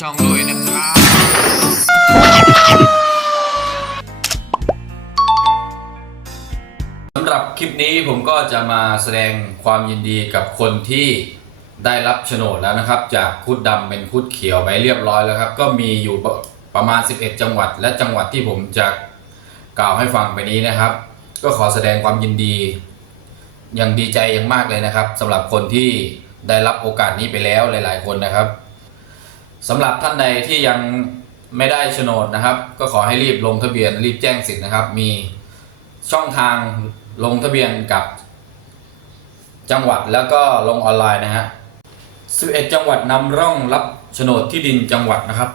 ช่องด้วยนะครับสำหรับคลิปนี้ผมก็จะมาแสดงความยินดีกับคนที่ได้รับโฉนดแล้วนะครับ จากคุดดำเป็นคุดเขียวไปเรียบร้อยแล้วครับ ก็มีอยู่ประมาณ 11 จังหวัด และจังหวัดที่ผมจะกล่าวให้ฟังไปนี้นะครับ ก็ขอแสดงความยินดีอย่างดีใจอย่างมากเลยนะครับสำหรับคนที่ได้รับโอกาสนี้ไปแล้วหลาย ๆ คนนะครับ สำหรับท่านใดที่ยังไม่ได้โฉนดนะครับ ก็ขอให้รีบลงทะเบียนรีบแจ้งสิทธิ์นะครับ มีช่องทางลงทะเบียนกับ จังหวัดแล้วก็ลงออนไลน์นะฮะ11 จังหวัดนำร่องรับโฉนดที่ดินจังหวัดนะครับ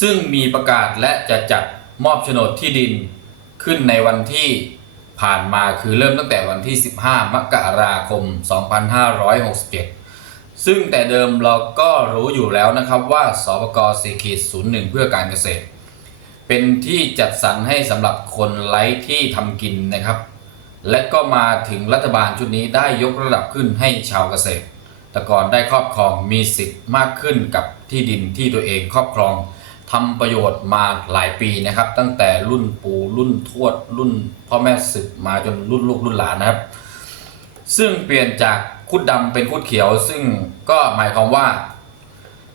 ซึ่งมีประกาศและจะจัดมอบโฉนดที่ดินขึ้นในวันที่ผ่านมาคือเริ่มตั้งแต่วันที่ 15 มกราคม 2567 ซึ่งแต่เดิมเราก็รู้อยู่แล้วนะครับว่าสปก4ขีด01 เพื่อการเกษตร เป็นที่จัดสรรให้สำหรับคนไร้ที่ทำกินนะครับ และก็มาถึงรัฐบาลชุดนี้ได้ยกระดับขึ้นให้ชาวเกษตรแต่ก่อนได้ครอบครองมีสิทธิ์มากขึ้นกับที่ดินที่ตัวเองครอบครองทำประโยชน์มาหลายปีนะครับ ตั้งแต่รุ่นปู่รุ่นทวดรุ่นพ่อแม่สืบมาจนรุ่นลูกรุ่นหลานนะครับ ซึ่งเปลี่ยนจาก คุดดำเป็นคุดเขียว ซึ่งก็หมายความว่า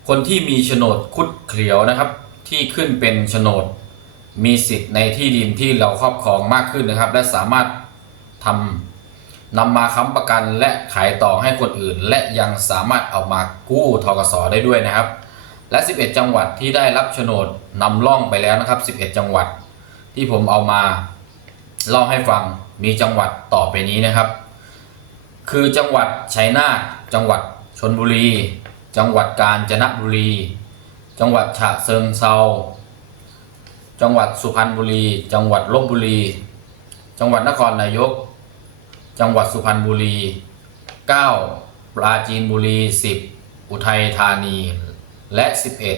คนที่มีโฉนดคุดเขียวนะครับ ที่ขึ้นเป็นโฉนดมีสิทธิ์ในที่ดินที่เราครอบครองมากขึ้นนะครับ และสามารถทำนำมาค้ำประกันและขายต่อให้คนอื่น และยังสามารถเอามากู้ทกสได้ด้วยนะครับ และ 11 จังหวัดที่ได้รับโฉนดนำร่องไปแล้วนะครับ 11 จังหวัดที่ผมเอามาเล่าให้ฟังมีจังหวัดต่อไปนี้นะครับ คือจังหวัดชัยนาทจังหวัดชนบุรี จังหวัดกาญจนบุรี จังหวัดฉะเชิงเซาจังหวัดสุพรรณบุรี จังหวัดลบบุรี จังหวัดนครนายก จังหวัดสุพรรณบุรี 9 ปราจีนบุรี 10 อุทัยธานี และ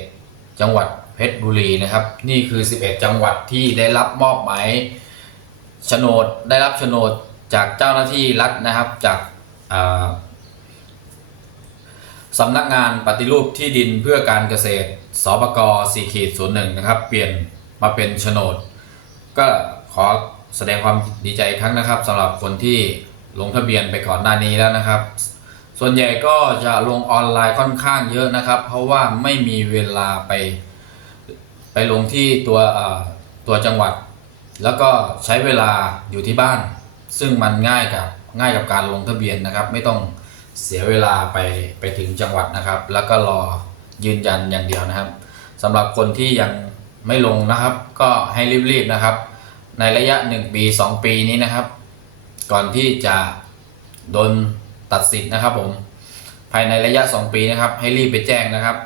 11 จังหวัดเพชรบุรีนะครับ นี่คือ 11 จังหวัดที่ได้รับมอบหมายโฉนดได้รับโฉนดจากเจ้าหน้าที่รัฐนะครับจาก สำนักงานปฏิรูปที่ดินเพื่อการเกษตรสปก4ขีด01นะครับ เปลี่ยนมาเป็นโฉนด ก็ขอแสดงความดีใจอีกครั้งนะครับสำหรับคนที่ลงทะเบียนไปก่อนหน้านี้แล้วนะครับ ส่วนใหญ่ก็จะลงออนไลน์ค่อนข้างเยอะนะครับ เพราะว่าไม่มีเวลาไป ไปลงที่ตัวตัวจังหวัด แล้วก็ใช้เวลาอยู่ที่บ้าน ซึ่งมันง่ายกับ ง่ายกับการลงทะเบียนนะครับ ไม่ต้องเสียเวลาไปไปถึงจังหวัดนะครับ แล้วก็รอยืนยันอย่างเดียวนะครับสำหรับคนที่ยังไม่ลงนะครับ ก็ให้รีบๆนะครับ ในระยะ 1 ปี 2 ปีนี้นะครับ ก่อนที่จะโดนตัดสิทธิ์นะครับผมภายในระยะ 2 ปีนะครับ ให้รีบไปแจ้งนะครับ